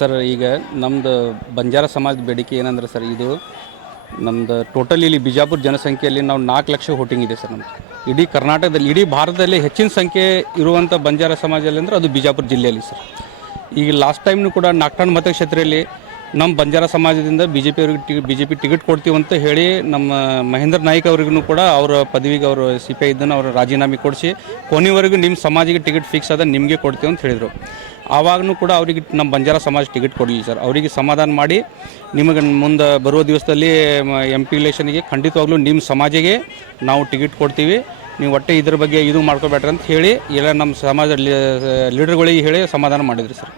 Sir ಈಗ ನಮ್ಮದು ಬಂಜಾರ ಸಮಾಜದ ಬೇಡಿಕೆ ಏನಂದ್ರೆ ಸರ್ ಇದು ನಮ್ಮದು ಟೋಟಲ್ ಇಲ್ಲಿ ಬಿಜಾಪುರ ಜನಸಂಖ್ಯೆಯಲ್ಲಿ ನಾವು 4 ಲಕ್ಷ ವೋಟಿಂಗ್ ಇದೆ ಸರ್ ನಮ್ಮದು. ಇಡೀ ಕರ್ನಾಟಕದಲ್ಲಿ ಇಡೀ ಭಾರತದಲ್ಲಿ ಹೆಚ್ಚಿನ ಸಂಖ್ಯೆ ಇರುವಂಥ ಬಂಜಾರ ಸಮಾಜದಲ್ಲಿ ಅಂದರೆ ಅದು ಬಿಜಾಪುರ ಜಿಲ್ಲೆಯಲ್ಲಿ ಸರ್. ಈಗ ಲಾಸ್ಟ್ ಟೈಮ್ನು ಕೂಡ ನಾಗ್ಠಾಣ್ ಮತಕ್ಷೇತ್ರದಲ್ಲಿ ನಮ್ಮ ಬಂಜಾರ ಸಮಾಜದಿಂದ ಬಿ ಜೆ ಪಿ ಟಿಕೆಟ್ ಕೊಡ್ತೀವಿ ಅಂತ ಹೇಳಿ ನಮ್ಮ ಮಹೇಂದ್ರ ನಾಯ್ಕ್ ಅವ್ರಿಗೂ ಕೂಡ ಅವರ ಪದವಿಗೆ ಅವರು CPI ಇದ್ದನ್ನು ಅವರು ರಾಜೀನಾಮೆ ಕೊಡಿಸಿ ಕೊನೆವರೆಗೂ ನಿಮ್ಮ ಸಮಾಜಿಗೆ ಟಿಕೆಟ್ ಫಿಕ್ಸ್ ಅದ ನಿಮಗೆ ಕೊಡ್ತೀವಿ ಅಂತ ಹೇಳಿದರು. ಆವಾಗೂ ಕೂಡ ಅವರಿಗೆ ನಮ್ಮ ಬಂಜಾರ ಸಮಾಜ ಟಿಕೆಟ್ ಕೊಡಲಿಲ್ಲ ಸರ್. ಅವರಿಗೆ ಸಮಾಧಾನ ಮಾಡಿ ನಿಮಗೆ ಮುಂದೆ ಬರುವ ದಿವಸದಲ್ಲಿ MP ಇಲೆಕ್ಷನ್ಗೆ ಖಂಡಿತವಾಗ್ಲೂ ನಿಮ್ಮ ಸಮಾಜಿಗೆ ನಾವು ಟಿಕೆಟ್ ಕೊಡ್ತೀವಿ, ನೀವು ಒಟ್ಟೆ ಇದ್ರ ಬಗ್ಗೆ ಇದು ಮಾಡ್ಕೋಬೇಡ್ರಿ ಅಂತ ಹೇಳಿ ಎಲ್ಲ ನಮ್ಮ ಸಮಾಜ ಲೀಡರ್ಗಳಿಗೆ ಹೇಳಿ ಸಮಾಧಾನ ಮಾಡಿದ್ರಿ ಸರ್.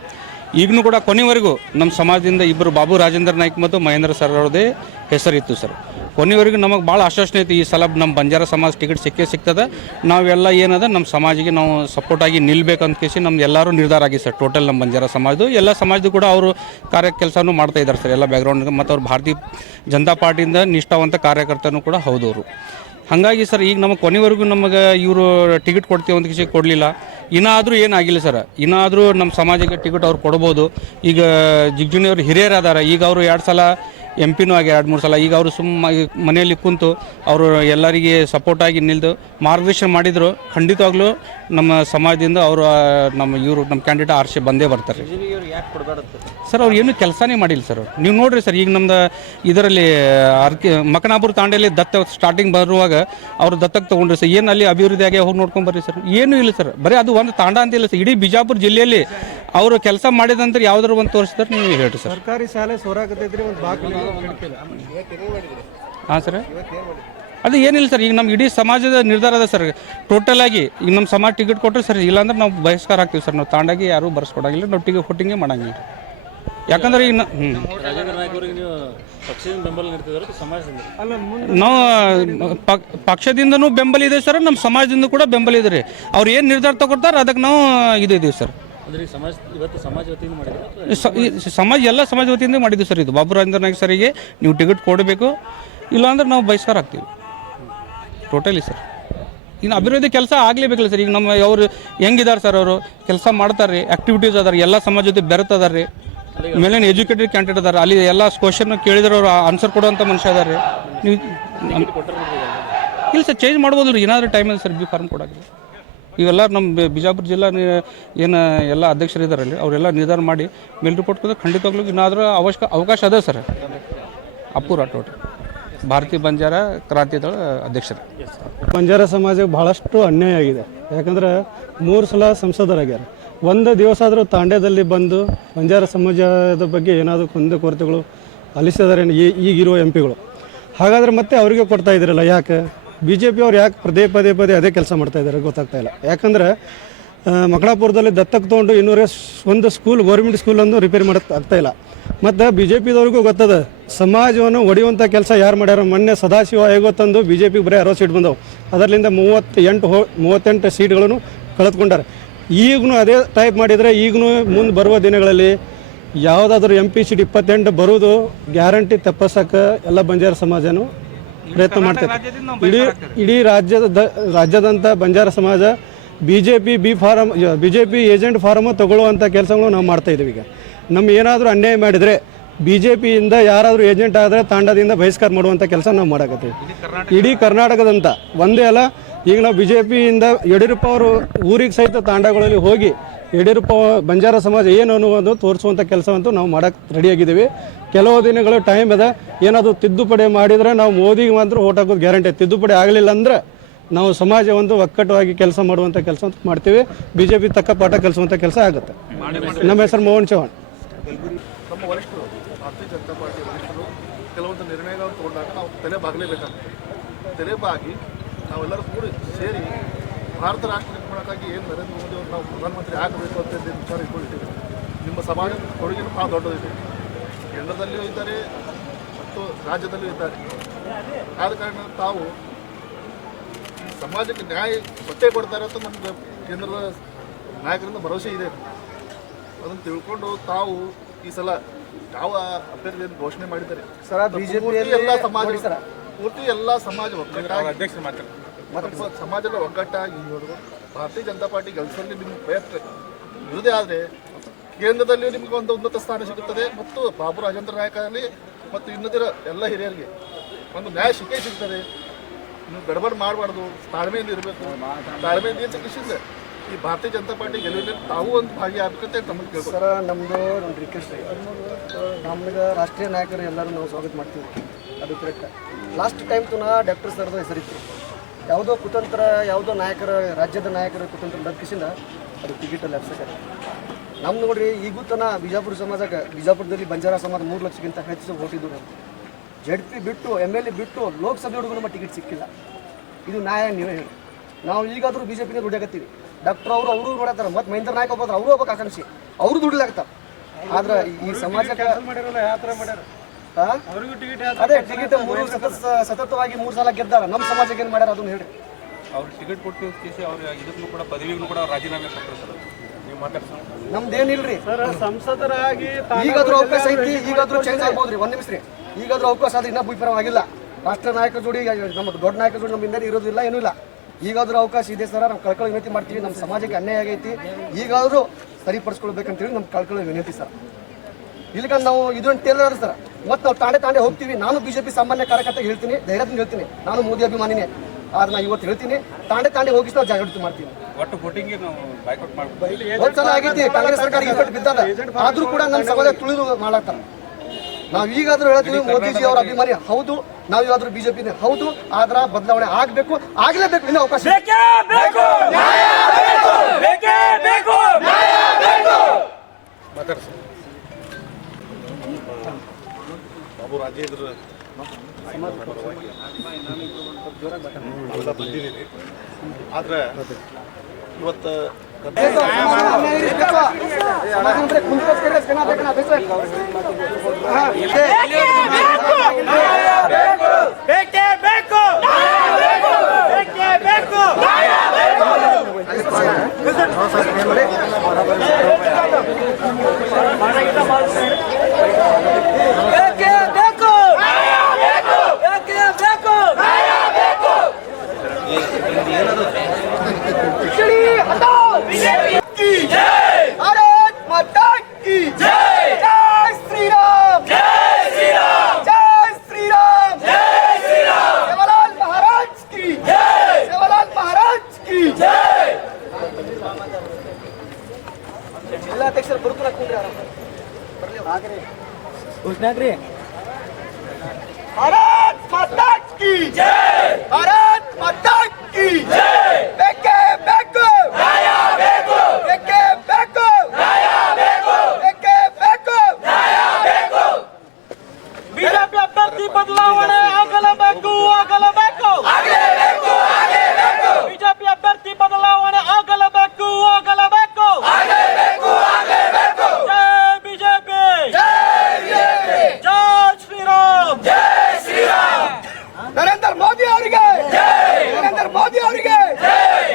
ಈಗಲೂ ಕೂಡ ಕೊನೆವರೆಗೂ ನಮ್ಮ ಸಮಾಜದಿಂದ ಇಬ್ಬರು ಬಾಬು ರಾಜೇಂದ್ರ ನಾಯ್ಕ್ ಮತ್ತು ಮಹೇಂದ್ರ ಸರ್ ಅವ್ರದ್ದೇ ಹೆಸರಿತ್ತು ಸರ್. ಕೊನೆವರೆಗೂ ನಮಗೆ ಭಾಳ ಆಶ್ವಾಸನೆ ಐತಿ ಈ ಸಲ ನಮ್ಮ ಬಂಜಾರ ಸಮಾಜ ಟಿಕೆಟ್ ಸಿಗ್ತದೆ, ನಾವೆಲ್ಲ ಏನದ ನಮ್ಮ ಸಮಾಜಿಗೆ ನಾವು ಸಪೋರ್ಟಾಗಿ ನಿಲ್ಬೇಕಂತ ಕೇಸಿ ನಮ್ದು ಎಲ್ಲರೂ ನಿರ್ಧಾರ ಆಗಿದೆ ಸರ್. ಟೋಟಲ್ ನಮ್ಮ ಬಂಜಾರ ಸಮಾಜದ್ದು ಎಲ್ಲ ಸಮಾಜದ್ದು ಕೂಡ ಅವರು ಕೆಲಸನೂ ಮಾಡ್ತಾ ಇದ್ದಾರೆ ಸರ್ ಎಲ್ಲ ಬ್ಯಾಕ್ಗ್ರೌಂಡ್. ಮತ್ತು ಅವ್ರು ಭಾರತೀಯ ಜನತಾ ಪಾರ್ಟಿಯಿಂದ ನಿಷ್ಠಾವಂತ ಕಾರ್ಯಕರ್ತನೂ ಕೂಡ ಹೌದು ಅವರು. ಹಾಗಾಗಿ ಸರ್ ಈಗ ನಮಗೆ ಕೊನೆವರೆಗೂ ನಮಗೆ ಇವರು ಟಿಕೆಟ್ ಕೊಡ್ತೀವಿ ಅಂತ ಕೇಸಿ ಕೊಡಲಿಲ್ಲ. ಇನ್ನಾದರೂ ಏನಾಗಿಲ್ಲ ಸರ್, ಇನ್ನಾದರೂ ನಮ್ಮ ಸಮಾಜಕ್ಕೆ ಟಿಕೆಟ್ ಅವ್ರು ಕೊಡ್ಬೋದು. ಈಗ ಜಿಗ್ಜುಣಿಯವರು ಹಿರಿಯರಾದಾರ, ಈಗ ಅವರು 2 ಸಲ MP ಆಗಿ 2-3 ಸಲ. ಈಗ ಅವರು ಮನೆಯಲ್ಲಿ ಕುಂತು ಅವರು ಎಲ್ಲರಿಗೆ ಸಪೋರ್ಟಾಗಿ ನಿಲ್ದು ಮಾರ್ಗದರ್ಶನ ಮಾಡಿದರು. ಖಂಡಿತವಾಗ್ಲೂ ನಮ್ಮ ಸಮಾಜದಿಂದ ಅವರು ನಮ್ಮ ಕ್ಯಾಂಡಿಡೇಟ್ ಆರ್ಸಿ ಬಂದೇ ಬರ್ತಾರೆ ಸರ್. ಅವ್ರು ಏನೂ ಕೆಲಸನೇ ಮಾಡಿಲ್ಲ ಸರ್. ನೀವು ನೋಡಿರಿ ಸರ್, ಈಗ ನಮ್ದು ಇದರಲ್ಲಿ ಮಕನಾಪುರ ತಾಂಡೆಯಲ್ಲಿ ಸ್ಟಾರ್ಟಿಂಗ್ ಬರುವಾಗ ಅವರು ದತ್ತಕ್ಕೆ ತೊಗೊಂಡ್ರಿ ಸರ್. ಏನು ಅಲ್ಲಿ ಅಭಿವೃದ್ಧಿ ಆಗಿ ಹೋಗಿ ನೋಡ್ಕೊಂಡು ಬರ್ರಿ ಸರ್. ಏನೂ ಇಲ್ಲ ಸರ್, ಬರೀ ಅದು ಒಂದು ತಾಂಡ ಅಂತಿಲ್ಲ ಸರ್. ಇಡೀ ಬಿಜಾಪುರ ಜಿಲ್ಲೆಯಲ್ಲಿ ಅವರು ಕೆಲಸ ಮಾಡಿದಂದ್ರೆ ಯಾವ್ದಾರು ಒಂದು ತೋರಿಸಿದ್ರೆ ನೀವು ಹೇಳ್ರಿ ಸರ್. ಸರ್ಕಾರಿ ಶಾಲೆ ಸೋರಾಕತ್ತೈತ್ರಿ ಒಂದು ಹಾಂ ಸರ್, ಅದು ಏನಿಲ್ಲ ಸರ್. ಈಗ ನಮ್ಮ ಇಡೀ ಸಮಾಜದ ನಿರ್ಧಾರ ಅದ ಸರ್. ಟೋಟಲ್ ಆಗಿ ಈಗ ನಮ್ಮ ಸಮಾಜ ಟಿಕೆಟ್ ಕೊಟ್ಟರೆ ಸರ್, ಇಲ್ಲಾಂದ್ರೆ ನಾವು ಬಹಿಷ್ಕಾರ ಆಗ್ತೀವಿ ಸರ್. ನಾವು ತಾಂಡಾಗಿ ಯಾರೂ ಬರ್ಸ್ಕೊಡಂಗಿಲ್ಲ, ನಾವು ಟಿಕೆಟ್ ಹೊಟ್ಟಿಂಗೆ ಮಾಡಂಗಿಲ್ಲ. ಯಾಕಂದ್ರೆ ಈಗ ನಾವು ಪಕ್ಷದಿಂದನೂ ಬೆಂಬಲ ಇದೆ ಸರ್, ನಮ್ಮ ಸಮಾಜದಿಂದ ಕೂಡ ಬೆಂಬಲ ಇದೆ ರೀ. ಅವ್ರು ಏನು ನಿರ್ಧಾರ ತಗೊಳ್ತಾರೆ ಅದಕ್ಕೆ ನಾವು ಇದ್ದೀವಿ ಸರ್. ಸಮಾಜ ಎಲ್ಲ ಸಮಾಜ ವತಿಯಿಂದ ಮಾಡಿದ್ದೀವಿ ಸರ್. ಇದು ಬಾಬು ರಾಜೇಂದ್ರ ನಾಯ್ಕ್ ಸರಿಗೆ ನೀವು ಟಿಕೆಟ್ ಕೊಡಬೇಕು, ಇಲ್ಲಾಂದ್ರೆ ನಾವು ಬಹಿಷ್ಕಾರ ಆಗ್ತೀವಿ ಟೋಟಲಿ ಸರ್. ಇನ್ನು ಅಭಿವೃದ್ಧಿ ಕೆಲಸ ಆಗಲೇಬೇಕಲ್ಲ ಸರ್. ಈಗ ನಮ್ಮ ಅವರು ಹೆಂಗಿದ್ದಾರೆ ಸರ್, ಅವರು ಕೆಲಸ ಮಾಡ್ತಾರೆ ರೀ, ಆ್ಯಕ್ಟಿವಿಟೀಸ್ ಅದಾರೆ, ಎಲ್ಲ ಸಮಾಜ ಜೊತೆ ಬೆರೆತದಾರೆ ರೀ. ಮೇಲೆ ಎಜುಕೇಟೆಡ್ ಕ್ಯಾಂಡಿಡೇಟ್ ಅದಾರೆ, ಅಲ್ಲಿ ಎಲ್ಲ ಕ್ವಶನ್ ಕೇಳಿದ್ರೆ ಅವರು ಆನ್ಸರ್ ಕೊಡುವಂಥ ಮನುಷ್ಯ ಅದಾರೆ. ನೀವು ಇಲ್ಲ ಸರ್, ಚೇಂಜ್ ಮಾಡ್ಬೋದು ರೀ ಏನಾದರೂ ಟೈಮಲ್ಲಿ ಸರ್. B.Pharm ಕೊಡೋಕ್ಕೆ ಇವೆಲ್ಲ ನಮ್ಮ ಬಿಜಾಪುರ ಜಿಲ್ಲಾ ಏನು ಎಲ್ಲ ಅಧ್ಯಕ್ಷರು ಇದ್ದಾರಲ್ಲಿ ಅವರೆಲ್ಲ ನಿರ್ಧಾರ ಮಾಡಿ ಮೇಲ್ ರಿಪೋರ್ಟ್ ಕೊಟ್ಟರೆ ಖಂಡಿತವಾಗ್ಲೂ ಏನಾದರೂ ಅವಕಾಶ ಅದ ಸರ್. ಅಪ್ಪು ರಾಠೋಡ್, ಭಾರತೀಯ ಬಂಜಾರ ಕ್ರಾಂತಿ ದಳ ಅಧ್ಯಕ್ಷರು. ಬಂಜಾರ ಸಮಾಜಕ್ಕೆ ಭಾಳಷ್ಟು ಅನ್ಯಾಯ ಆಗಿದೆ. ಯಾಕಂದ್ರೆ 3 ಸಲ ಸಂಸದರಾಗ್ಯಾರ. ಒಂದು ದಿವಸ ಆದರೂ ತಾಂಡ್ಯದಲ್ಲಿ ಬಂದು ಬಂಜಾರ ಸಮಾಜದ ಬಗ್ಗೆ ಏನಾದರೂ ಕುಂದುಕೊರತೆಗಳು ಅಲಿಸಿದಾರೆ ಈಗಿರುವ MP ಗಳು. ಹಾಗಾದರೆ ಮತ್ತೆ ಅವರಿಗೆ ಕೊಡ್ತಾ ಇದ್ದೀರಲ್ಲ, ಯಾಕೆ BJP ಅವ್ರು ಯಾಕೆ ಪದೇ ಪದೇ ಅದೇ ಕೆಲಸ ಮಾಡ್ತಾ ಇದ್ದಾರೆ ಗೊತ್ತಾಗ್ತಾ ಇಲ್ಲ. ಯಾಕಂದ್ರೆ ಮಕಳಾಪುರದಲ್ಲಿ ದತ್ತಕ್ಕೆ ತೊಗೊಂಡು ಒಂದು ಸ್ಕೂಲ್, ಗೌರ್ಮೆಂಟ್ ಸ್ಕೂಲ್ ಒಂದು ರಿಪೇರಿ ಮಾಡೋಕ್ಕೆ ಆಗ್ತಾಯಿಲ್ಲ. ಮತ್ತು BJPದವ್ರಿಗೂ ಗೊತ್ತದ ಸಮಾಜವನ್ನು ಒಡೆಯುವಂಥ ಕೆಲಸ ಯಾರು ಮಾಡ್ಯಾರ. ಮೊನ್ನೆ ಸದಾಶಿವ ಆಯೋಗ ತಂದು BJP ಬರೀ 60 ಸೀಟ್ ಬಂದವು, ಅದರಿಂದ 38 ಸೀಟ್ಗಳನ್ನು ಕಳೆದುಕೊಂಡಾರೆ. ಈಗೂ ಅದೇ ಟೈಪ್ ಮಾಡಿದರೆ ಈಗೂ ಮುಂದೆ ಬರುವ ದಿನಗಳಲ್ಲಿ ಯಾವುದಾದ್ರೂ MP ಸೀಟ್ 28 ಬರೋದು ಗ್ಯಾರಂಟಿ ತಪ್ಪಿಸೋಕೆ ಎಲ್ಲ ಬಂಜಾರ ಸಮಾಜನೂ ಪ್ರಯತ್ನ ಮಾಡ್ತೈತೆ. ಇಡೀ ರಾಜ್ಯದಂಥ ಬಂಜಾರ ಸಮಾಜ BJP ಏಜೆಂಟ್ ಫಾರಮ್ ತಗೊಳ್ಳುವಂಥ ಕೆಲಸಗಳು ನಾವು ಮಾಡ್ತಾಯಿದ್ದೀವಿ. ಈಗ ನಮ್ಮ ಏನಾದರೂ ಅನ್ಯಾಯ ಮಾಡಿದರೆ BJPಯಿಂದ ಯಾರಾದರೂ ಏಜೆಂಟ್ ಆದರೆ ತಾಂಡದಿಂದ ಬಹಿಷ್ಕಾರ ಮಾಡುವಂಥ ಕೆಲಸ ನಾವು ಮಾಡಕತ್ತೀವಿ. ಇಡೀ ಕರ್ನಾಟಕದಂತ ಒಂದೇ ಅಲ್ಲ. ಈಗ ನಾವು BJPಯಿಂದ ಯಡಿಯೂರಪ್ಪ ಅವರು ಊರಿಗೆ ಸಹಿತ ತಾಂಡಗಳಲ್ಲಿ ಹೋಗಿ ಯಡಿಯೂರಪ್ಪ ಬಂಜಾರ ಸಮಾಜ ಏನು ಅನ್ನೋದು ತೋರಿಸುವಂಥ ಕೆಲಸವಂತೂ ನಾವು ಮಾಡೋಕ್ಕೆ ರೆಡಿಯಾಗಿದ್ದೀವಿ. ಕೆಲವು ದಿನಗಳು ಟೈಮ್ ಅದ. ಏನಾದರೂ ತಿದ್ದುಪಡಿ ಮಾಡಿದರೆ ನಾವು ಮೋದಿಗೆ ಮಾತ್ರ ಓಟ್ ಹಾಕೋದು ಗ್ಯಾರಂಟಿ. ತಿದ್ದುಪಡಿ ಆಗಲಿಲ್ಲ ಅಂದರೆ ನಾವು ಸಮಾಜ ಒಂದು ಒಕ್ಕಟ್ಟವಾಗಿ ಕೆಲಸ ಮಾಡುವಂಥ ಕೆಲಸ ಅಂತ ಮಾಡ್ತೀವಿ. BJP ತಕ್ಕ ಪಾಠ ಕಲಿಸುವಂಥ ಕೆಲಸ ಆಗುತ್ತೆ. ನಮ್ಮ ಹೆಸರು ಮೋಹನ್ ಚೌಹಾಣ್. ನಮ್ಮ ವರಿಷ್ಠರು ಭಾರತೀಯ ಜನತಾ ಪಾರ್ಟಿ ವರಿಷ್ಠರು ಕೆಲವೊಂದು ನಿರ್ಣಯಗಳನ್ನು ತಗೊಂಡಾಗ ನಾವು ತಲೆಬಾಗಲೇಬೇಕಾಗ್ತದೆ. ತಲೆಬಾಗಿ ನಾವೆಲ್ಲರೂ ಕೂಡಿ ಸೇರಿ ಭಾರತ ರಾಷ್ಟ್ರ ನಿರ್ಮಾಣಕ್ಕಾಗಿ ಏನು ನರೇಂದ್ರ ಮೋದಿ ಅವರು ನಾವು ಪ್ರಧಾನಮಂತ್ರಿ ಆಗಬೇಕು ಅಂತ ವಿಚಾರ ಇಟ್ಕೊಂಡಿದ್ದೀವಿ. ನಿಮ್ಮ ಸಮಾಜದ ಕೊಡುಗೆನೂ ಭಾಳ ದೊಡ್ಡದಿದೆ. ಕೇಂದ್ರದಲ್ಲಿಯೂ ಇದ್ದಾರೆ ಮತ್ತು ರಾಜ್ಯದಲ್ಲಿಯೂ ಇದ್ದಾರೆ. ಆದ ಕಾರಣ ತಾವು ಸಮಾಜಕ್ಕೆ ನ್ಯಾಯ ಕೊಟ್ಟೇ ಕೊಡ್ತಾರೆ ಅಂತ ನಮಗೆ ಕೇಂದ್ರದ ನಾಯಕರಿಂದ ಭರವಸೆ ಇದೆ. ಅದನ್ನು ತಿಳ್ಕೊಂಡು ತಾವು ಈ ಸಲ ಯಾವ ಅಭ್ಯರ್ಥಿಯನ್ನು ಘೋಷಣೆ ಮಾಡಿದ್ದಾರೆ ಪೂರ್ತಿ ಎಲ್ಲ ಸಮಾಜ ಒಗ್ಗಟ್ಟಾಗಿ ಸಮಾಜದ ಒಗ್ಗಟ್ಟಾಗಿ ಭಾರತೀಯ ಜನತಾ ಪಾರ್ಟಿ ಕೆಲಸದಲ್ಲಿ ನಿಮ್ಮ ಪ್ರಯತ್ನ ಇರುವುದೇ ಆದರೆ ಕೇಂದ್ರದಲ್ಲಿ ನಿಮಗೆ ಒಂದು ಉನ್ನತ ಸ್ಥಾನ ಸಿಗುತ್ತದೆ ಮತ್ತು ಬಾಬು ರಾಜೇಂದ್ರ ನಾಯಕ ಆಗಲಿ ಮತ್ತು ಇನ್ನಿತರ ಎಲ್ಲ ಹಿರಿಯರಿಗೆ ಒಂದು ನ್ಯಾಯ ಸಿಗ್ತದೆ. ನೀವು ಗಡಬಡ ಮಾಡಬಾರ್ದು, ತಾಳ್ಮೆಯಿಂದ ಇರಬೇಕು. ತಾಳ್ಮೆಯಿಂದ ಏನು ಕೃಷಿಂದ ಈ ಭಾರತೀಯ ಜನತಾ ಪಾರ್ಟಿ ಗೆಲುವಿನಲ್ಲಿ ತಾವು ಒಂದು ಭಾಗಿಯಾಗಬೇಕಂತ ತಮ್ಮನ್ನು ಕೇಳ್ಬೋದು. ಸರ್, ನಮ್ಮದು ಒಂದು ರಿಕ್ವೆಸ್ಟ್ ನಮ್ಗೆ ರಾಷ್ಟ್ರೀಯ ನಾಯಕರು ಎಲ್ಲರೂ ನಾವು ಸ್ವಾಗತ ಮಾಡ್ತೀವಿ, ಅದು ಕರೆಕ್ಟ್. ಲಾಸ್ಟ್ ಟೈಮ್ ತುನ ಡಾಕ್ಟರ್ ಸರ್ದು ಹೆಸರಿತ್ತು, ಯಾವುದೋ ಕುತಂತ್ರ, ಯಾವುದೋ ನಾಯಕರ ರಾಜ್ಯದ ನಾಯಕರ ಕುತಂತ್ರ ಬದುಕಿಸಿಂದ ಅದು ಟಿಕೆಟಲ್ಲಿ ಅಪ್ಸಕರೆ. ನಮ್ದು ನೋಡ್ರಿ, ಈಗೂ ತನ ಬಿಜಾಪುರದಲ್ಲಿ ಬಂಜಾರ ಸಮಾಜ 3 ಲಕ್ಷಕ್ಕಿಂತ ಹೆಚ್ಚು ಓಟಿದ್ದು. ZP ಬಿಟ್ಟು MLA ಬಿಟ್ಟು ಲೋಕಸಭೆ ಹುಡುಗರು ನಮ್ಮ ಟಿಕೆಟ್ ಸಿಕ್ಕಿಲ್ಲ. ಇದು ನ್ಯಾಯ ನೀವೇ ಹೇಳಿ. ನಾವು ಈಗಾದರೂ BJP ದುಡಿಯಾಕತ್ತೀವಿ. ಡಾಕ್ಟರ್ ಅವರು ನೋಡತ್ತಾರೆ, ಮತ್ತು ಮಹೇಂದ್ರ ನಾಯಕ್ ಹೋಗೋದು ಅವರು ಹೋಗ್ಬೇಕು ಆಕಾಂಕ್ಷಿ, ಅವರು ದುಡಿಲಾಗ್ತಾರೆ. ಆದ್ರೆ ಈ ಸಮಾಜಕ್ಕೆ ಅದೇ ಟಿಕೆಟ್ ಸತತವಾಗಿ 3 ಸಲ ಗೆದ್ದಾರ. ನಮ್ಮ ಸಮಾಜಕ್ಕೆ ಏನು ಮಾಡ್ಯಾರ ಅದನ್ನು ಹೇಳಿ. ಅವ್ರು ಟಿಕೆಟ್ ಕೊಟ್ಟು ಅವ್ರು ಇದಕ್ಕೂ ಕೂಡ ಪದವಿಗೂ ಕೂಡ ರಾಜೀನಾಮೆ ಕೊಟ್ಟರು ಸರ್. ನೀವು ಮಾತಾಡ್ತಾರೆ ನಮ್ದೇನಿಲ್ರಿ ಸರ್, ಸಂಸದರಾಗಿ ಈಗಾದ್ರೂ ಅವಕಾಶ ಐತಿ, ಈಗಾದ್ರೂ ಚೇಂಜ್ ಆಗ್ಬೋದ್ರಿ. ಒಂದು ನಿಮಿಷ ರೀ, ಈಗಾದ್ರೂ ಅವಕಾಶ ಆದ್ರೆ ಇನ್ನೂ ಭೂಪರವಾಗಿಲ್ಲ. ರಾಷ್ಟ್ರ ನಾಯಕ ಜೋಡಿ, ನಮ್ಮ ದೊಡ್ಡ ನಾಯಕ ಜೋಡಿ ನಮ್ಮ ಹಿಂದೆ ಇರೋದಿಲ್ಲ, ಏನೂ ಇಲ್ಲ. ಈಗಾದ್ರೂ ಅವಕಾಶ ಇದೆ ಸರ್, ನಾವು ಕಳ್ಕೊಳ್ಳೋ ವಿನಂತಿ ಮಾಡ್ತೀವಿ. ನಮ್ಮ ಸಮಾಜಕ್ಕೆ ಅನ್ಯಾಯ ಆಗೈತಿ, ಈಗಾದ್ರೂ ಸರಿಪಡಿಸ್ಕೊಳ್ಬೇಕಂತೇಳಿ ನಮ್ಮ ಕಳ್ಕೊಳ್ಳೋ ವಿನಂತಿ ಸರ್. ಇಲ್ಲಿಕಂದ್ರೆ ನಾವು ಇದನ್ನು ಟೇಲರ್ ಸರ್, ಮತ್ತು ನಾವು ತಾಂಡೆ ಹೋಗ್ತೀವಿ. ನಾನು BJP ಸಾಮಾನ್ಯ ಕಾರ್ಯಕರ್ತ ಹೇಳ್ತೀನಿ, ಧೈರ್ಯದಿಂದ ಹೇಳ್ತೀನಿ, ನಾನು ಮೋದಿ ಅಭಿಮಾನಿನೇ. ಆದ್ರೆ ನಾನು ಇವತ್ತು ಹೇಳ್ತೀನಿ, ತಾಂಡೆ ಹೋಗಿ ನಾವು ಜಾಗೃತಿ ಮಾಡ್ತೀವಿ. ಒಟ್ಟು ವೋಟಿಂಗ್ ನಾವು ಬಾಯ್ಕಾಟ್ ಮಾಡ್ಬೋದು. ಒಂದು ಸಲ ಆಗೈತಿ, ಕಾಂಗ್ರೆಸ್ ಸರ್ಕಾರ ಇಪ್ಪಟ್ಟು ಬಿದ್ದದ, ಆದ್ರೂ ಕೂಡ ನಮ್ಮ ಸಮಾಜ ತುಳಿದು ಮಾಡಾಕ್ತಾರ. ನಾವು ಈಗಾದ್ರೂ ಹೇಳ್ತೀವಿ, ಮೋದಿಜಿ ಅವರ ಅಭಿಮಾನಿ ಹೌದು, ನಾವು ಇವಾದ್ರೂ BJP ಹೌದು. ಆದ್ರ ಬದಲಾವಣೆ ಆಗ್ಬೇಕು, ಆಗ್ಲೇಬೇಕು. ಇನ್ನೂ ಅವಕಾಶ ಬಾಬು ರಾಜೇಂದ್ರ ಬಂದಿದ್ದೀರಿ. ಆದ್ರೆ ಇವತ್ತು ಜಿಲ್ಲಾಧ್ಯಕ್ಷರು ಬರುತ್ತಾರೆ. ಭಾರತ್ ಮಾತಾ ಕಿ ಜೈ, ಭಾರತ್ ಮಾತಾ ಕಿ ಜೈ. ಬೇಕೇ ಬೇಕು ನ್ಯಾಯ ಬೇಕು, ಬೇಕೇ ಬೇಕು ನ್ಯಾಯ ಬೇಕು, ಬೇಕೇ ಬೇಕು ನ್ಯಾಯ ಬೇಕು. BJP ಅಭ್ಯರ್ಥಿ ಬದಲಾವಣೆ ಆಗಲೇಬೇಕು, ಆಗಲೇಬೇಕು, ಆಗಲೇಬೇಕು, ಆಗಲೇಬೇಕು. BJP ಅಭ್ಯರ್ಥಿ ಬದಲಾವಣೆ ಆಗಲೇಬೇಕು, ಆಗಲೇಬೇಕು, ಆಗಲೇಬೇಕು, ಆಗಲೇಬೇಕು. ಜೈ BJP, ಜೈ BJP, ಜೈ ಶ್ರೀರಾಮ್, ಜೈ ಶ್ರೀರಾಮ್. ನರೇಂದ್ರ ಮೋದಿ ಅವರಿಗೆ ಜೈ, ನರೇಂದ್ರ ಮೋದಿ ಅವರಿಗೆ ಜೈ.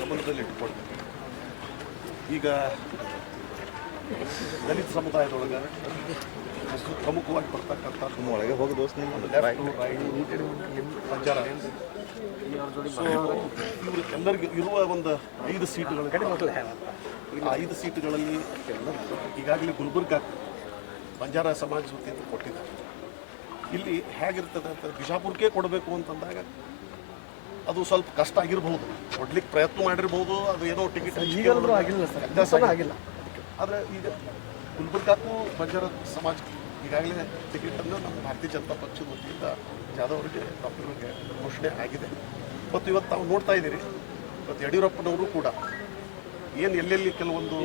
ಗಮನದಲ್ಲಿ ಇಟ್ಕೊಂಡು ಈಗ ದಲಿತ ಸಮುದಾಯದೊಳಗೆ ಪ್ರಮುಖವಾಗಿ ಬರ್ತಕ್ಕಂಥ ಒಳಗೆ ಹೋಗಿ ದೋಸ್ತ ಬಂಜಾರ, ಸೊ ಇವರು ಎಲ್ಲರಿಗೂ ಇರುವ ಒಂದು 5 ಸೀಟುಗಳು, 5 ಸೀಟುಗಳಲ್ಲಿ ಈಗಾಗಲೇ ಗುಲ್ಬರ್ಗ ಬಂಜಾರ ಸಮಾಜ ವತಿಯಿಂದ ಕೊಟ್ಟಿದ್ದಾರೆ. ಇಲ್ಲಿ ಹೇಗಿರ್ತದೆ ಅಂತ ಬಿಜಾಪುರಕ್ಕೆ ಕೊಡಬೇಕು ಅಂತಂದಾಗ ಅದು ಸ್ವಲ್ಪ ಕಷ್ಟ ಆಗಿರ್ಬೋದು, ಕೊಡ್ಲಿಕ್ಕೆ ಪ್ರಯತ್ನ ಮಾಡಿರ್ಬೋದು. ಅದು ಏನೋ ಟಿಕೆಟ್ ಈಗಲೂ ಆಗಿಲ್ಲ ಸರ್, ಆಗಿಲ್ಲ. ಆದರೆ ಈಗ ಗುಲ್ಬರ್ಗಾಕ್ಕೂ ಬಂಜಾರ ಸಮಾಜ ಈಗಾಗಲೇ ಟಿಕೆಟನ್ನು ನಮ್ಮ ಭಾರತೀಯ ಜನತಾ ಪಕ್ಷದ ವತಿಯಿಂದ ಜಾಧವ್ ಅವರಿಗೆ ಡಾಕ್ಟರ್ಗೆ ಘೋಷಣೆ ಆಗಿದೆ. ಮತ್ತು ಇವತ್ತು ತಾವು ನೋಡ್ತಾ ಇದ್ದೀರಿ, ಇವತ್ತು ಯಡಿಯೂರಪ್ಪನವರು ಕೂಡ ಏನು ಎಲ್ಲೆಲ್ಲಿ ಕೆಲವೊಂದು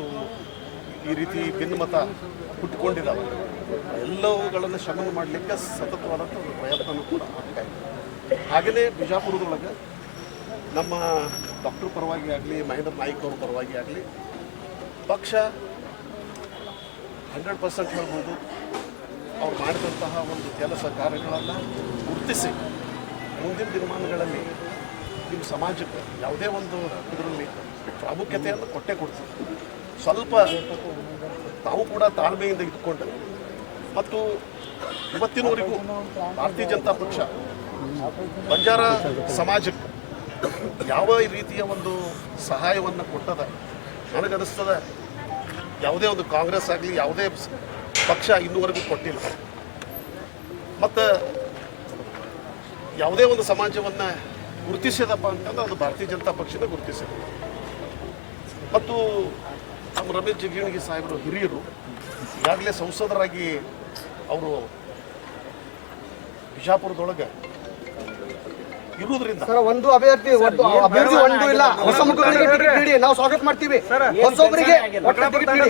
ಈ ರೀತಿ ಭಿನ್ನಮತ ಹುಟ್ಟುಕೊಂಡಿದ್ದಾವೆ ಎಲ್ಲವುಗಳನ್ನು ಶಮನ ಮಾಡಲಿಕ್ಕೆ ಸತತವಾದಂಥ ಒಂದು ಪ್ರಯತ್ನವೂ ಕೂಡ ಆಗ್ತಾ ಇದೆ. ಹಾಗೆಯೇ ಬಿಜಾಪುರದೊಳಗೆ ನಮ್ಮ ಡಾಕ್ಟರ್ ಪರವಾಗಿ ಆಗಲಿ, ಮಹೇಂದ್ರ ನಾಯ್ಕ ಅವ್ರ ಪರವಾಗಿ ಆಗಲಿ ಪಕ್ಷ 100% ಹೇಳ್ಬೋದು ಅವ್ರು ಮಾಡಿದಂತಹ ಒಂದು ಕೆಲಸ ಕಾರ್ಯಗಳನ್ನು ಗುರುತಿಸಿ ಮುಂದಿನ ದಿನಮಾನಗಳಲ್ಲಿ ನಿಮ್ಮ ಸಮಾಜಕ್ಕೆ ಯಾವುದೇ ಒಂದು ಇದರಲ್ಲಿ ಪ್ರಾಮುಖ್ಯತೆಯನ್ನು ಕೊಟ್ಟೇ ಕೊಡ್ತೀವಿ. ಸ್ವಲ್ಪ ತಾವು ಕೂಡ ತಾಳ್ಮೆಯಿಂದ ಇದ್ಕೊಂಡು ಮತ್ತು ಇವತ್ತಿನವರೆಗೂ ಭಾರತೀಯ ಜನತಾ ಪಕ್ಷ ಬಂಜಾರ ಸಮಾಜಕ್ಕೆ ಯಾವ ರೀತಿಯ ಒಂದು ಸಹಾಯವನ್ನು ಕೊಟ್ಟದ ನನಗನ್ನಿಸ್ತದೆ ಯಾವುದೇ ಒಂದು ಕಾಂಗ್ರೆಸ್ ಆಗಲಿ ಯಾವುದೇ ಪಕ್ಷ ಇನ್ನೂವರೆಗೂ ಕೊಟ್ಟಿಲ್ಲ. ಮತ್ತು ಯಾವುದೇ ಒಂದು ಸಮಾಜವನ್ನು ಗುರುತಿಸಿದಪ್ಪ ಅಂತಂದ್ರೆ ಅದು ಭಾರತೀಯ ಜನತಾ ಪಕ್ಷದ ಗುರುತಿಸಿದೆ. ಮತ್ತು ನಮ್ಮ ರಮೇಶ್ ಜಿಗಜಿಣಗಿ ಸಾಹೇಬರು ಹಿರಿಯರು ಈಗಾಗಲೇ ಸಂಸದರಾಗಿ ಅವರು ಬಿಜಾಪುರದೊಳಗೆ ಇರುವುದರಿಂದ ಸರ್ ಒಂದು ಅಭ್ಯರ್ಥಿ ಒಂದು ಇಲ್ಲ. ಹೊಸ ಮುಖಗಳಿಗೆ ಟಿಕೆಟ್ ನೀಡಿ, ನಾವು ಸ್ವಾಗತ ಮಾಡ್ತೀವಿ. ಹೊಸೊಬ್ಬರಿಗೆ ಟಿಕೆಟ್ ನೀಡಿ.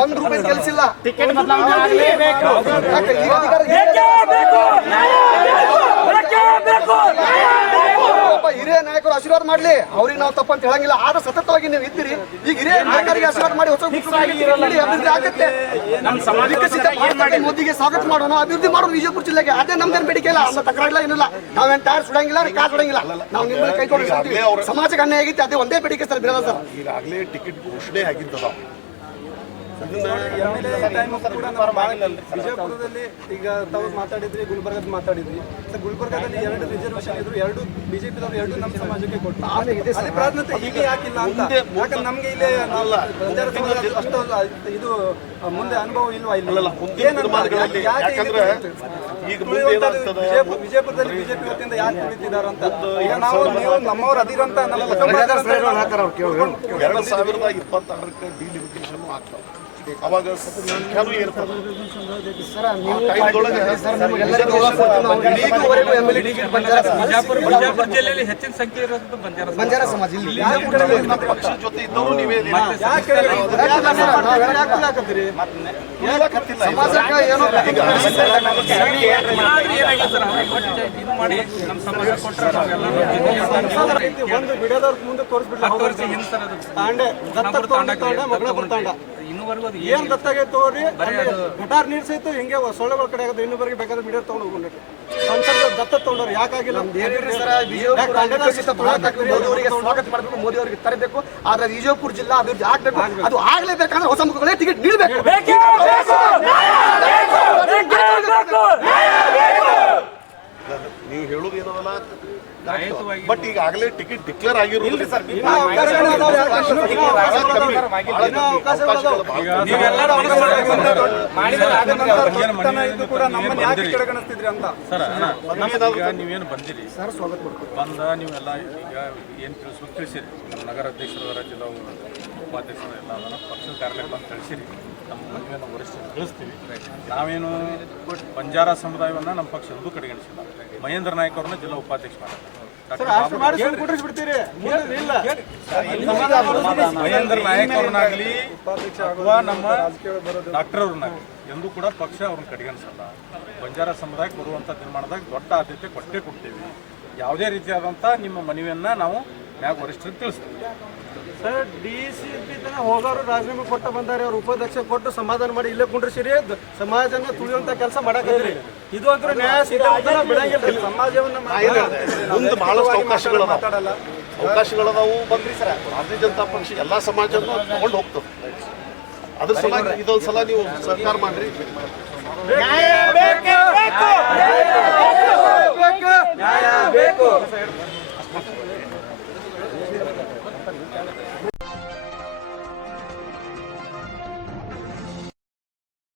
₹1 ಕೆಲಸ ಇಲ್ಲ. ಹಿರಿಯ ನಾಯಕರು ಆಶೀರ್ವಾದ ಮಾಡ್ಲಿ, ಅವ್ರಿಗೆ ನಾವು ತಪ್ಪಂತ ಹೇಳಂಗಿಲ್ಲ. ಆದ್ರೆ ಸತತವಾಗಿ ನೀವು ಇದ್ದೀರಿ. ಈಗ ಹಿರಿಯ ನಾಯಕರಿಗೆ ಆಶೀರ್ವಾದ ಮಾಡಿ ಹೊಸ ಅಭಿವೃದ್ಧಿ ಆಗುತ್ತೆ. ಮೋದಿಗೆ ಸ್ವಾಗತ ಮಾಡೋಣ, ಅಭಿವೃದ್ಧಿ ಮಾಡೋಣ ವಿಜಯಪುರ ಜಿಲ್ಲೆಗೆ. ಅದೇ ನಮ್ದೇನು ಬೇಡಿಕೆ ಇಲ್ಲ, ನಮ್ಮ ತಕರಾರಿಲ್ಲ, ಏನಿಲ್ಲ. ನಾವೇನು ಟೈರ್ ಸುಡಂಗಿಲ್ಲ, ಕಾರ್ ಸುಡಂಗಿಲ್ಲ. ನಾವು ನಿಮ್ಮ ಕೈ ಕೊಡ್ತೀವಿ. ಸಮಾಜಕ್ಕೆ ಅನ್ಯಾಯ ಆಗೈತೆ, ಅದೇ ಒಂದೇ ಬೇಡಿಕೆ ಸರ್, ಬಿಡಲ್ಲ ಸರ್. ಈಗಾಗಲೇ ಟಿಕೆಟ್ ಘೋಷಣೆ ಆಗಿದ್ದದ. ಬಿಜಾಪುರದಲ್ಲಿ ಈಗ ತಾವು ಮಾತಾಡಿದ್ರಿ, ಗುಲ್ಬರ್ಗದ ಮಾತಾಡಿದ್ರಿ ಸರ್. ಗುಲ್ಬರ್ಗದಲ್ಲಿ 2 ರಿಸರ್ವೇಶನ್ ಇದ್ರು, 2 ಬಿಜೆಪಿದವರು, 2 ನಮ್ಮ ಸಮಾಜಕ್ಕೆ ಕೊಟ್ಟು ಅದೇ ಪ್ರಾಧಾನ್ಯತೆ ಈಗ ಯಾಕಿಲ್ಲ ಅಂತ. ಯಾಕಂದ್ರೆ ನಮ್ಗೆ ಇಲ್ಲಿ ಅಷ್ಟು ಇದು ಮುಂದೆ ಅನುಭವ ಇಲ್ವಾ? ಇಲ್ಲ. ಯಾಕಂದ್ರೆ ಈಗ ವಿಜಯಪುರದಲ್ಲಿ ಬಿಜೆಪಿ ವತಿಯಿಂದ ಯಾಕೆ ತುಳಿತಿದ್ದಾರೆ ಅಂತ ಈಗ ನಾವು ನೀವು ನಮ್ಮವ್ರು ಅದಿರಂತ 2026ಕ್ಕೆ ಡಿಲಿಮಿಟೇಷನ್ ಆಗ್ತದೆ. ಅವಾಗ ಸಂಖ್ಯಾನೂ ಇರ್ತದೆ. ಬಿಜಾಪುರ ಜಿಲ್ಲೆಯಲ್ಲಿ ಹೆಚ್ಚಿನ ಸಂಖ್ಯೆ ಇರೋದು ಬಂಜಾರ ಸಮಾಜ. ಪಕ್ಷ ಜೊತೆ ಇದ್ದವರು ನೀವೇ ಒಂದು ಬಿಡೋದವ್ರ ಮುಂದೆ ತೋರಿಸ್ಬಿಡ್ಲ. ಇನ್ನೂವರೆಗೂ ಅದು ಏನ್ ದತ್ತಾಗೈತೆ ತೋರಿ, ಗಟಾರ್ ನೀರ್ ಸಹಿತ ಹಿಂಗೆ ಸೊಳ್ಳೆಗಳ ಕಡೆ ಆಗೋದು. ಇನ್ನೊಬ್ಬರಿಗೆ ಬೇಕಾದ್ರೆ ಮೀಡಿಯಾ ತಗೊಂಡು ಹೋಗ್ಬಿಟ್ಟು ಸಂಸದ ದತ್ತ ತಗೊಂಡ್ರು ಯಾಕಾಗಿಲ್ಲ? ಸ್ವಾಗತ ಮಾಡಬೇಕು, ಮೋದಿ ಅವರಿಗೆ ತರಬೇಕು. ಆದ್ರೆ ವಿಜಯಪುರ ಜಿಲ್ಲಾ ಅಭಿವೃದ್ಧಿ ಆಗ್ಬೇಕು. ಅದು ಆಗ್ಲೇಬೇಕಂದ್ರೆ ಹೊಸ ಮುಖಗಳೇ ಟಿಕೆಟ್ ನೀಡಬೇಕು. ನೀವು ಹೇಳೋದು ಏನದಲ್ಲ, ಬಟ್ ಈಗಾಗಲೇ ಟಿಕೆಟ್ ಡಿಕ್ಲೇರ್ ಆಗಿರೋದ್ರಿಂದ ನೀವೇನು ಬಂದಿರಿ ಬಂದ ನೀವೆಲ್ಲ ಈಗ ಏನು ತಿಳಿಸಿರಿ. ನಮ್ಮ ನಗರ ಅಧ್ಯಕ್ಷರ ರಾಜ್ಯದ ಉಪಾಧ್ಯಕ್ಷರು ಎಲ್ಲ ಪಕ್ಷದ ಕಾರ್ಯಕ್ಕೆ ಬಂದು ತಿಳಿಸಿರಿ. ನಮ್ಮ ಮದುವೆಯನ್ನು ವರಿಷ್ಠರು ತಿಳಿಸ್ತೀವಿ. ನಾವೇನು ಬಂಜಾರ ಸಮುದಾಯವನ್ನು ನಮ್ಮ ಪಕ್ಷ ಎಂದೂ ಕಡೆಗಣಿಸಿಲ್ಲ. ಮಹೇಂದ್ರ ನಾಯ್ಕ ಅವ್ರನ್ನ ಜಿಲ್ಲಾ ಉಪಾಧ್ಯಕ್ಷ ಮಹೇಂದ್ರ ನಾಯಕ್ ಅವ್ರನ್ನಾಗಲಿ ಅಥವಾ ನಮ್ಮ ಡಾಕ್ಟರ್ ಅವ್ರನ್ನಾಗಲಿ ಎಂದೂ ಕೂಡ ಪಕ್ಷ ಅವ್ರನ್ನ ಕಡೆಗಣಿಸಲ್ಲ. ಬಂಜಾರ ಸಮುದಾಯಕ್ಕೆ ಬರುವಂಥ ತೀರ್ಮಾನದಾಗ ದೊಡ್ಡ ಆದ್ಯತೆ ಕೊಡ್ತೀವಿ. ಯಾವುದೇ ರೀತಿಯಾದಂಥ ನಿಮ್ಮ ಮನವಿಯನ್ನು ನಾವು ಮ್ಯಾಗ ವರಿಷ್ಠರಿಗೆ ತಿಳಿಸ್ತೀವಿ. ಸರ್, DCP ಹೋಗೋರು ರಾಜೀನಾಮೆ ಕೊಟ್ಟ ಬಂದಾರೆ. ಅವ್ರು ಉಪಾಧ್ಯಕ್ಷ ಕೊಟ್ಟು ಸಮಾಧಾನ ಮಾಡಿ ಇಲ್ಲೇ ಕುಂಡ್ರಿಸಿರಿ. ಸಮಾಜನ ತುಳಿಯುವಂತ ಕೆಲಸ ಮಾಡಕ್ಕಾಗ್ರಿ. ಇದು ಅಂದ್ರೆ ನ್ಯಾಯ ಸಿದ್ಧಾಂತ ಬಿಡಂಗಿಲ್ಲ. ಸಮಾಜವನ್ನ ಮುಂದೆ ಬಹಳಷ್ಟು ಅವಕಾಶಗಳದಾವು. ಬಂದ್ರಿ ಸರ್, ಭಾರತೀಯ ಜನತಾ ಪಕ್ಷ ಎಲ್ಲ ಸಮಾಜವನ್ನು ತಗೊಂಡು ಹೋಗ್ತದೆ. ಅದ್ರ ಸಲುವಾಗಿ ಇದೊಂದು ಸಲ ನೀವು ಸರ್ಕಾರ ಮಾಡ್ರಿ.